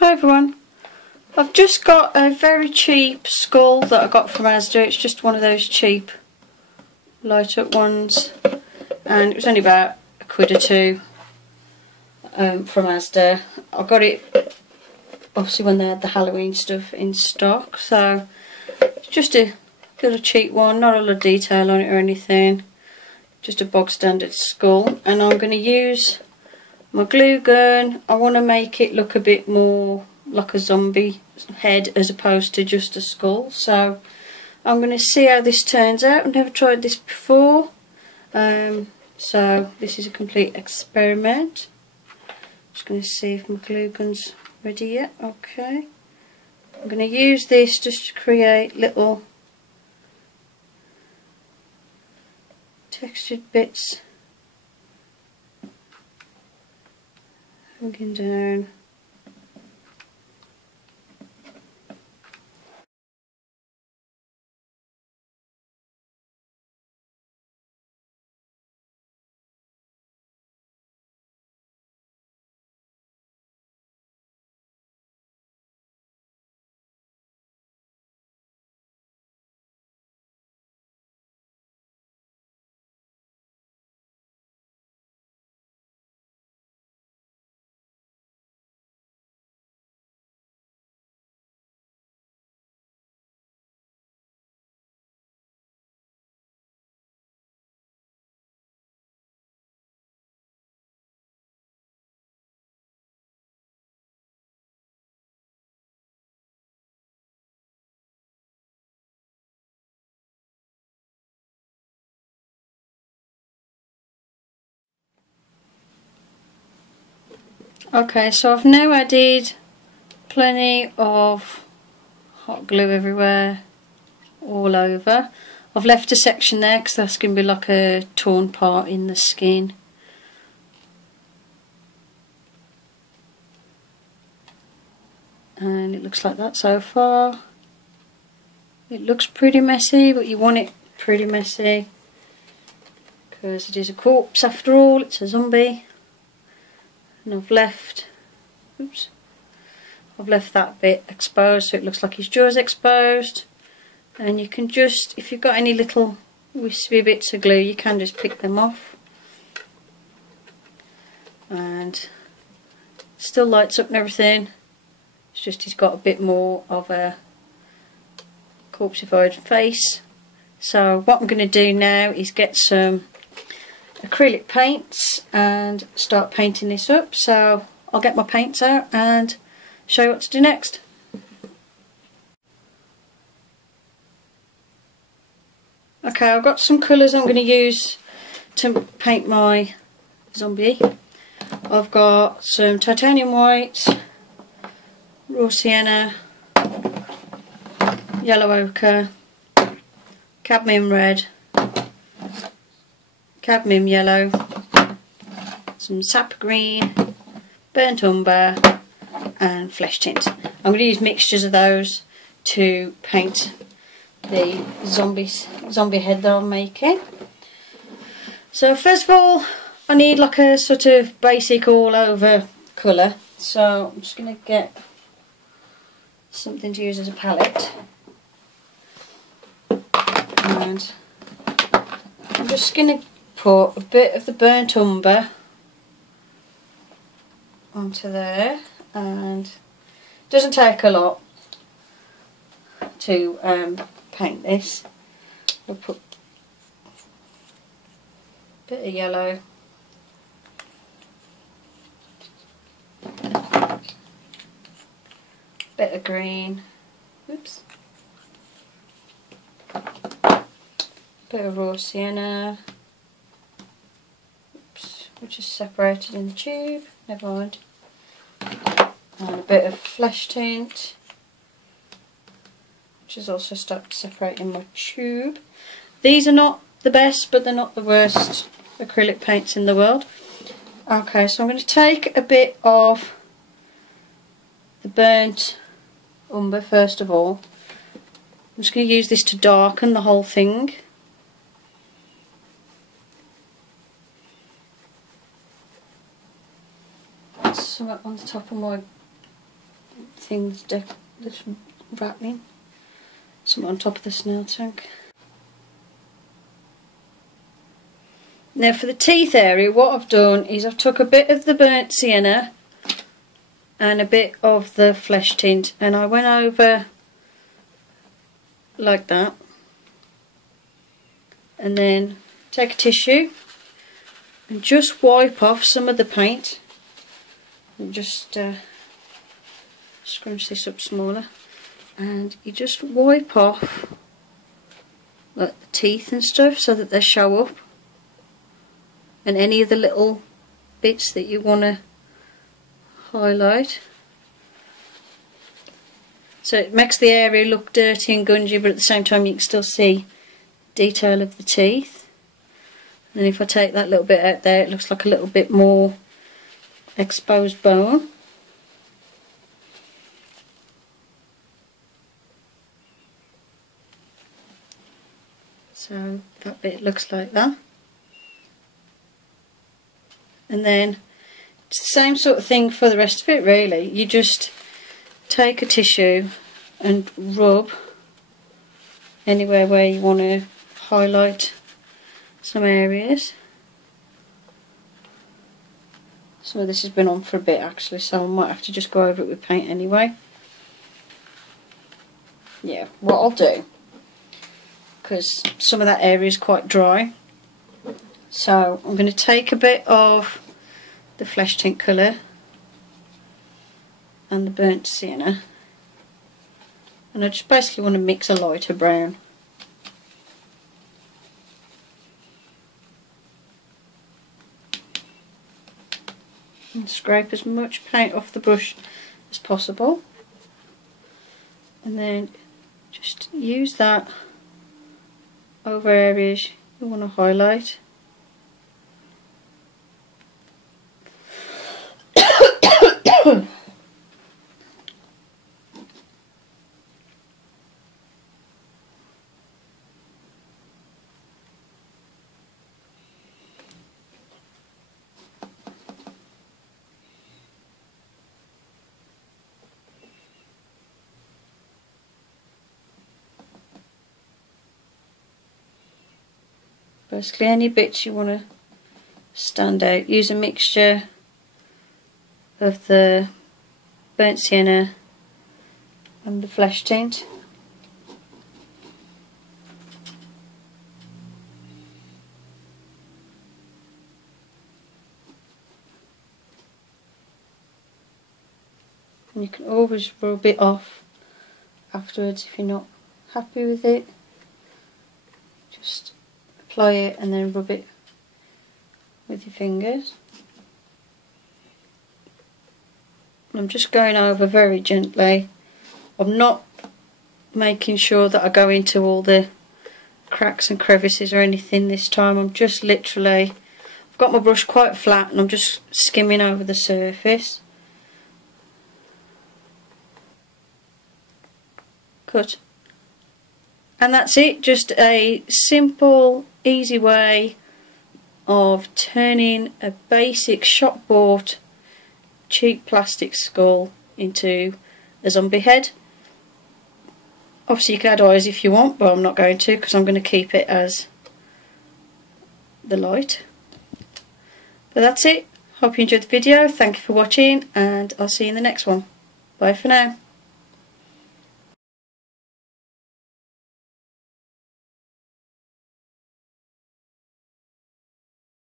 Hi everyone, I've just got a very cheap skull that I got from Asda. It's just one of those cheap light up ones and it was only about £1 or £2 from Asda. I got it obviously when they had the Halloween stuff in stock, so it's just a little cheap one, not a lot of detail on it or anything, just a bog standard skull. And I'm going to use my glue gun. I want to make it look a bit more like a zombie head as opposed to just a skull, so I'm going to see how this turns out. I've never tried this before, so this is a complete experiment. Just going to see if my glue gun's ready yet. Okay, I'm going to use this just to create little textured bits hanging down. Okay, so I've now added plenty of hot glue everywhere, all over. I've left a section there because that's going to be like a torn part in the skin. And it looks like that so far. It looks pretty messy, but you want it pretty messy because it is a corpse after all, it's a zombie. And I've left that bit exposed so it looks like his jaw's exposed. And you can just, if you've got any little wispy bits of glue, you can just pick them off. And still lights up and everything. It's just he's got a bit more of a corpseified face. So what I'm going to do now is get some acrylic paints and start painting this up. So I'll get my paints out and show you what to do next. Okay, I've got some colours I'm going to use to paint my zombie. I've got some titanium white, raw sienna, yellow ochre, cadmium red, cadmium yellow, some sap green, burnt umber and flesh tint. I'm going to use mixtures of those to paint the zombie head that I'm making. So first of all I need like a sort of basic all over colour, so I'm just going to get something to use as a palette. And I'm just going to put a bit of the burnt umber onto there, and it doesn't take a lot to paint this. I'll put a bit of yellow, bit of green, oops, bit of raw sienna, oops, which is separated in the tube, never mind, and a bit of flesh tint, which is also started to separate in my tube. These are not the best, but they're not the worst acrylic paints in the world. Okay, so I'm going to take a bit of the burnt umber first of all. I'm just going to use this to darken the whole thing. Some on the top of my things that's rattling. Something on top of the snail tank. Now for the teeth area, what I've done is I've took a bit of the burnt sienna and a bit of the flesh tint, and I went over like that, and then take a tissue and just wipe off some of the paint, and just scrunch this up smaller, and you just wipe off like the teeth and stuff so that they show up, and any of the little bits that you want to highlight. So it makes the area look dirty and gungy, but at the same time you can still see detail of the teeth. And if I take that little bit out there, it looks like a little bit more exposed bone. So that bit looks like that. And then it's the same sort of thing for the rest of it really. You just take a tissue and rub anywhere where you want to highlight some areas. Some of this has been on for a bit actually, so I might have to just go over it with paint anyway. Yeah, what I'll do, because some of that area is quite dry, so I'm going to take a bit of the flesh tint colour and the burnt sienna, and I just basically want to mix a lighter brown. And scrape as much paint off the brush as possible, and then just use that over areas you want to highlight. Basically any bits you want to stand out, use a mixture of the burnt sienna and the flesh tint. And you can always rub it off afterwards if you're not happy with it. Just apply it and then rub it with your fingers. I'm just going over very gently. I'm not making sure that I go into all the cracks and crevices or anything this time. I'm just literally, I've got my brush quite flat and I'm just skimming over the surface. Cut. And that's it, just a simple, easy way of turning a basic shop bought cheap plastic skull into a zombie head. Obviously you can add eyes if you want, but I'm not going to because I'm going to keep it as the light. But that's it. Hope you enjoyed the video. Thank you for watching and I'll see you in the next one. Bye for now.